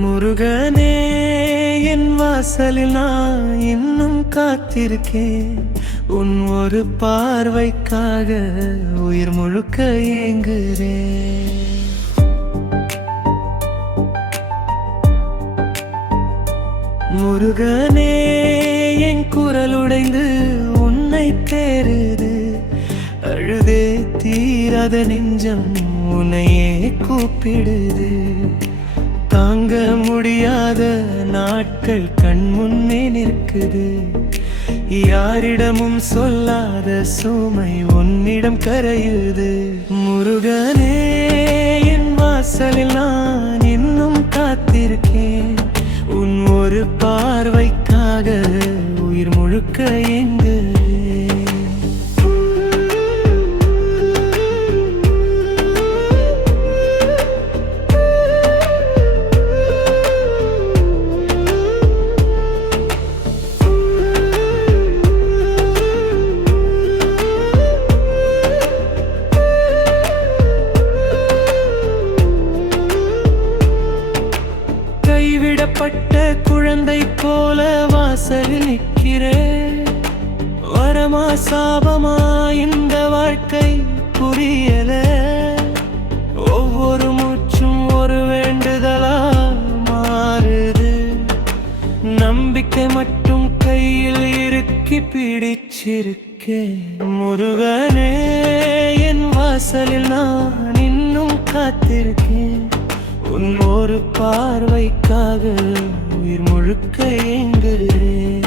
முருகனே, என் வாசலில் நான் இன்னும் காத்திருக்கேன். உன் ஒரு பார்வைக்காக உயிர் முழுக்க ஏங்குறேன். முருகனே, என் குரல் உடைந்து உன்னை தேறுது. அழுதே தீராத நெஞ்சம் உன்னையே கூப்பிடுது. தாங்க முடியாத நாட்கள் கண் முன்னே நிற்குது. யாரிடமும் சொல்லாத சுமை உன்னிடம் கரையுது. முருகனே, என் வாசலில் நான் இன்னும் காத்திருக்கேன். உன் ஒரு பார்வைக்காக உயிர் முழுக்க ஏங்குறேன். கைவிடப்பட்ட குழந்தை போல வாசலில் நிற்கிறேன். வரமா சாபமா இந்த வாழ்க்கை புரியல. ஒவ்வொரு மூச்சும் ஒரு வேண்டுதலா மாறுது. நம்பிக்கை மட்டும் கையில் இறுக்கி பிடிச்சிருக்கேன். முருகனே, என் வாசலில் நான் இன்னும் காத்திருக்கேன். உன் ஒரு பார்வைக்காக உயிர் முழுக்க ஏங்குறேன்.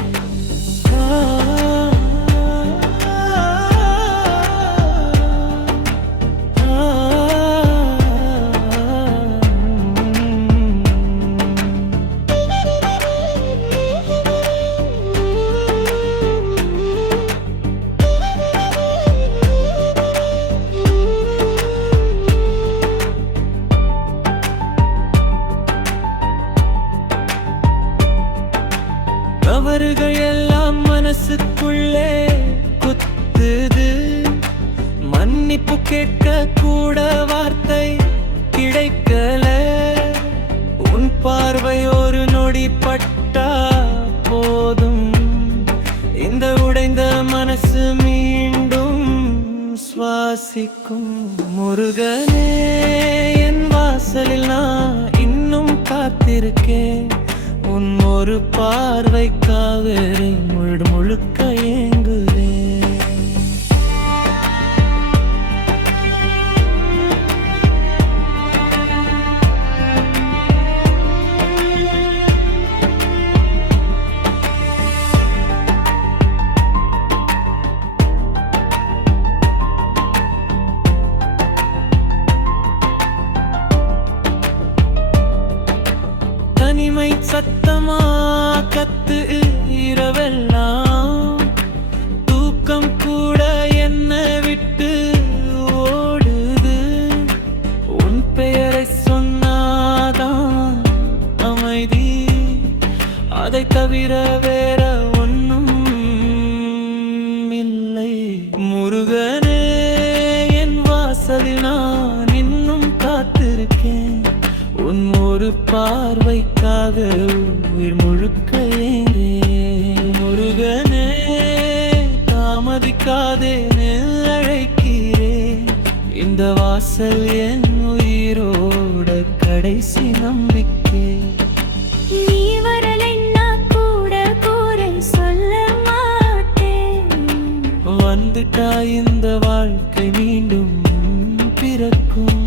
தவறுகள் எல்லாம் மனசுக்குள்ளே குத்துது. மன்னிப்பு கேட்க கூட வார்த்தை கிடைக்கல. உன் பார்வை ஒரு நொடி பட்டா போதும். இந்த உடைந்த மனசு மீண்டும் சுவாசிக்கும். முருகனே, என் வாசலில் நான் இன்னும் காத்திருக்கேன். உன் ஒரு பார்வைக்காக முழுக்க ஏங்குறேன். தனிமை சத்தமா கத்து இரவெல்லாம். தூக்கம் கூட என்ன விட்டு ஓடுது. உன் பெயரை சொன்னாதான் அமைதி. அதை தவிர வேற ஒன்றும் இல்லை. முருகனே, என் வாசலில் நான் இன்னும் காத்திருக்கேன். உன் ஒரு பார்வைக்காக உயிர் முழுக்க ஏங்குறேன். முருகனே, தாமதிக்காதே அழைக்கிறேன். இந்த வாசல் என் உயிரோட கடைசி நம்பிக்கை. நீ வரலைன்னா கூட கூரை சொல்ல மாட்டேன். வந்துட்டா இந்த வாழ்க்கை மீண்டும் பிறக்கும்.